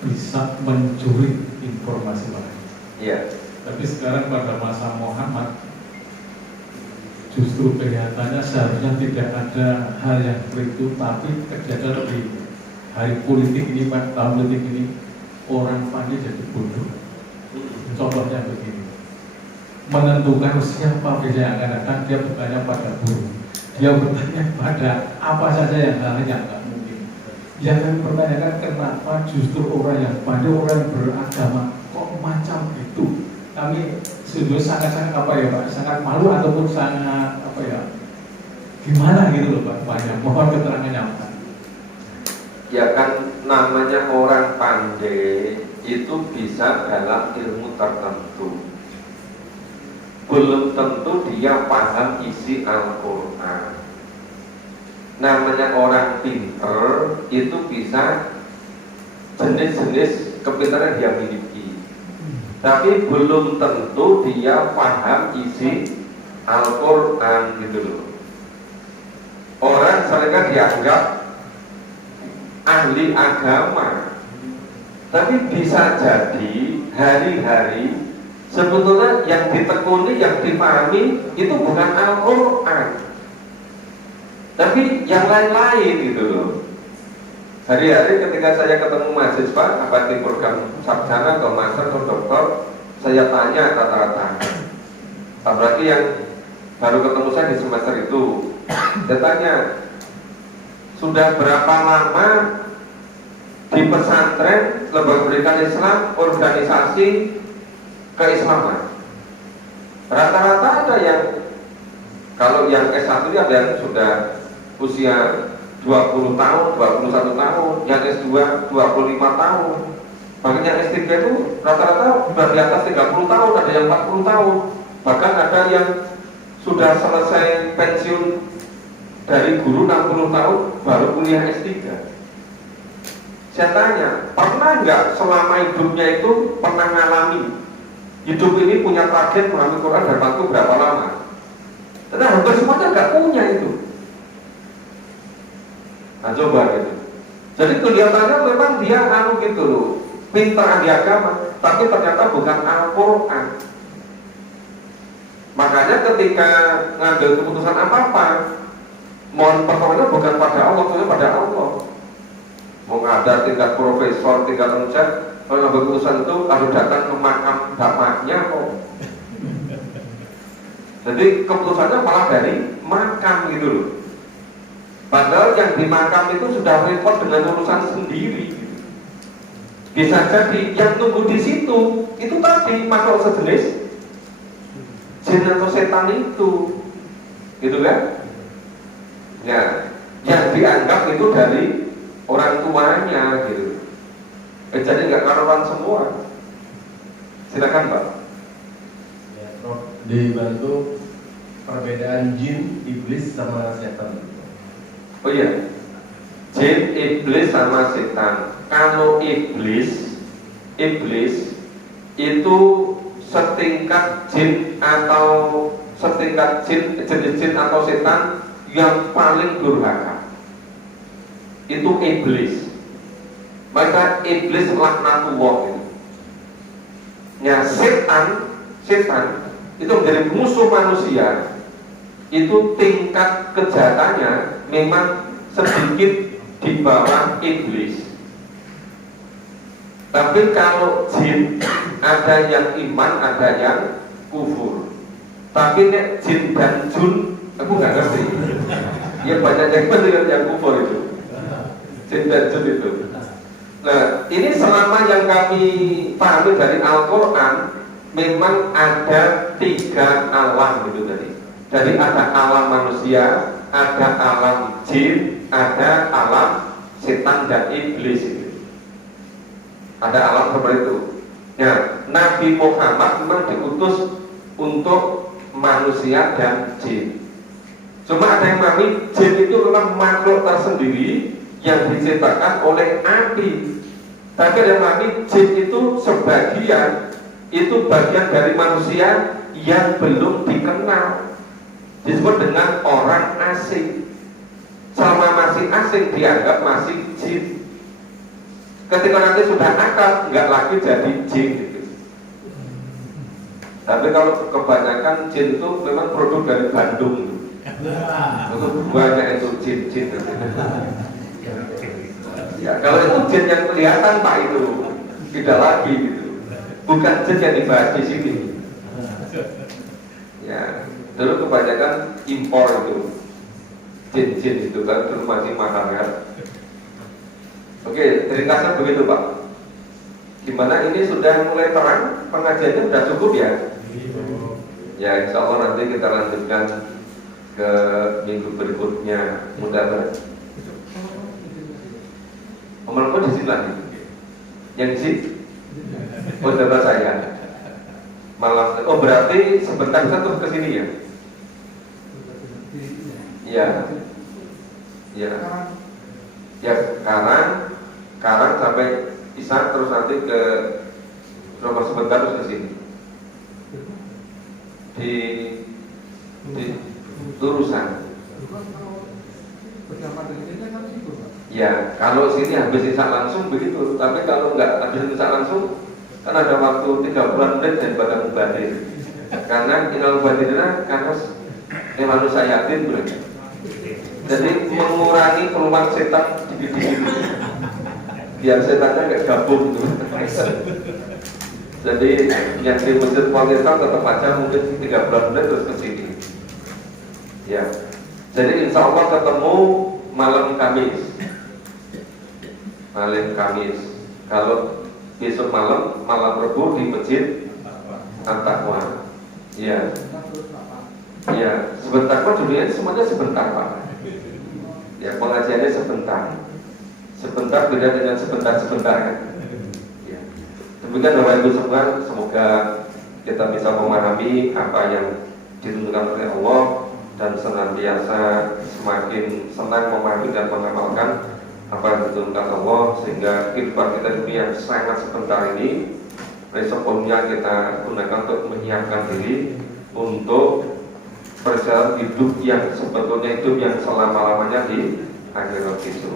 bisa mencuri informasi wahyu. Iya. Tapi sekarang pada masa Muhammad justru kelihatannya seharusnya tidak ada hal yang seperti itu, tapi kejadian di hari politik ini, tahun politik ini, orang pandai jadi bodoh. Contohnya begini, menentukan siapa pilihan yang akan datang, dia bertanya pada guru, dia bertanya pada apa saja yang hal-hal yang tidak mungkin. Yang kami pertanyakan, kenapa justru orang yang pandai, orang yang beragama kok macam itu? Kami sudah sangat-sangat apa ya Pak, sangat malu ataupun sangat apa ya, gimana gitu loh Pak, banyak mohon keterangannya Pak. Ya kan namanya orang pandai itu bisa dalam ilmu tertentu. Belum tentu dia paham isi Al-Quran. Namanya orang pinter itu bisa jenis-jenis kepintaran dia miliki, tapi belum tentu dia paham isi Al-Quran gitu loh. Orang seringkali dianggap ahli agama, tapi bisa jadi hari-hari sebetulnya yang ditekuni, yang dipahami itu bukan Al-Quran, tapi yang lain-lain gitu loh. Hari-hari ketika saya ketemu mahasiswa apa di program sarjana atau master atau doktor, saya tanya rata-rata, apalagi yang baru ketemu saya di semester itu, saya tanya, sudah berapa lama di pesantren, lembaga pendidikan Islam, organisasi keislaman? Rata-rata ada yang, kalau yang S1 ini ada yang sudah usia 20 tahun, 21 tahun, yang S2 25 tahun, bahkan yang S3 itu rata-rata sudah di atas 30 tahun, ada yang 40 tahun, bahkan ada yang sudah selesai pensiun dari guru 60 tahun baru kuliah S3. Saya tanya, pernah nggak selama hidupnya itu pernah ngalami hidup ini punya target memahami Quran dan waktu berapa lama? Karena hampir semuanya nggak punya itu. Nah coba gitu. Jadi kelihatannya memang dia gitu loh, pintar di agama, tapi ternyata bukan Al-Quran. Makanya ketika ngambil keputusan apa-apa, mohon pertolongan bukan pada Allah, tapi pada Allah. Mau ada tingkat profesor, tingkat rujak, kalau ngambil keputusan itu harus datang ke makam bapaknya kok. Jadi keputusannya malah dari makam gitu loh. Padahal yang di makam itu sudah repot dengan urusan sendiri. Bisa jadi yang tunggu di situ itu tadi makhluk sejenis jin atau setan itu, gitu kan? Ya, yang dianggap itu dari orang tuanya, gitu. Jadi nggak karuan semua. Silakan Pak. Ya, Prof, dibantu perbedaan jin, iblis sama setan. Oh iya, jin, iblis sama setan. Kalau iblis itu setingkat jin atau setingkat jenis jin atau setan yang paling durhaka. Itu iblis. Maka iblis laknatullah itu. Ya, setan itu menjadi musuh manusia. Itu tingkat kejahatannya memang sedikit di bawah iblis. Tapi kalau jin ada yang iman, ada yang kufur. Tapi nek jin dan jun, aku nggak ngerti. Ya banyak yang benar yang kufur itu. Jin dan jun itu. Nah, ini selama yang kami pahami dari Al-Quran, memang ada 3 alam gitu tadi. Jadi ada alam manusia, ada alam jin, ada alam setan dan iblis gitu. Ada alam seperti itu. Nah, Nabi Muhammad memang diutus untuk manusia dan jin. Cuma ada yang memahami jin itu memang makhluk tersendiri yang diciptakan oleh api. Tapi ada yang memahami jin itu sebagian, itu bagian dari manusia yang belum dikenal, disebut dengan orang asing. Selama masih asing dianggap masih jin. Ketika nanti sudah akal, nggak lagi jadi jin gitu. Tapi kalau kebanyakan jin itu memang produk dari Bandung. Itu banyak itu jin-jin. Ya, kalau itu jin yang kelihatan Pak itu tidak lagi gitu. Bukan jin yang dibahas di sini. Ya, dulu kebanyakan impor itu jin-jin itu kan dulu masih mahal kan. Oke, ringkasnya begitu Pak. Gimana ini sudah mulai terang, pengajiannya sudah cukup ya? Ya, insya Allah nanti kita lanjutkan ke minggu berikutnya. Mudah-mudahan. Omongku di sini lagi. Yang di sini? Oh, data saya. Malah, oh berarti sebentar bisa terus ke sini ya? Iya. Iya. Ya, sekarang sampai Isa terus nanti ke nomor sebentar terus ke sini. Di lurusan. Ya, kalau sini habis Isa langsung begitu, tapi kalau nggak habis Isa langsung kan ada waktu 30 menit daripada mubadir. Karena inal mubadirnya karena manusia yakin bro. Jadi mengurangi peluang setan dikit-dikit, biar setannya nggak gabung gitu. Jadi yang di masjid Pakistan tetap aja mungkin 30 menit terus ke sini. Ya, jadi insya Allah ketemu malam Kamis. Kalau besok malam Rabu di masjid At-Taqwa. Ya, ya sebentar Pak, judulnya semuanya sebentar Pak. Ya, pengajiannya sebentar beda dengan sebentar kan. Ya. Demikian Bapak Ibu semua, semoga kita bisa memahami apa yang ditunjukkan oleh Allah dan senantiasa semakin senang memahami dan mengamalkan apa yang ditunjukkan Allah, sehingga kehidupan kita di dunia yang sangat sebentar ini resikonya kita gunakan untuk menyiapkan diri untuk perjalanan hidup yang sebetulnya hidup yang selama-lamanya di akhirat itu.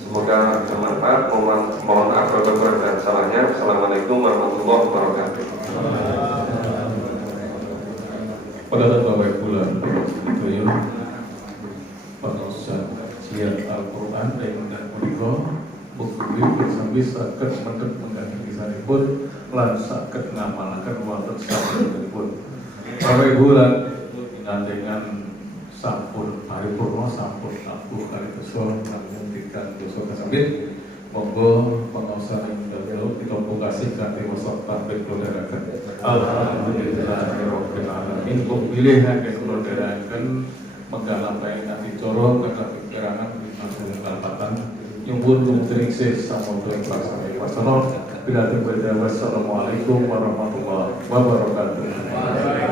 Semoga bermanfaat. Mohon maaf kekurangan dan salahnya. Assalamualaikum warahmatullahi wabarakatuh. Pada saat Bapak Ibu itu pengusaha siap Al-Quran dan Al-Quran bukti sambil sakit mendet mengganti sanipun lan sakit ngamalaken wonten sampun. Bapak Ibu lan dengan sampun paripurna sampun aku kali kesol namun tidak dosa kasambit monggo pengusaha yang dahulu kita kasih kanthi wasap tablik loderaken. Alhamdulillahirabbil alamin. Kok pilih hake kula dherekaken menggalampai nanti corong kedah pikiran di kalpatan nyuwun lumtringse samoga pelaksana wasana bila wassalamualaikum warahmatullahi wabarakatuh.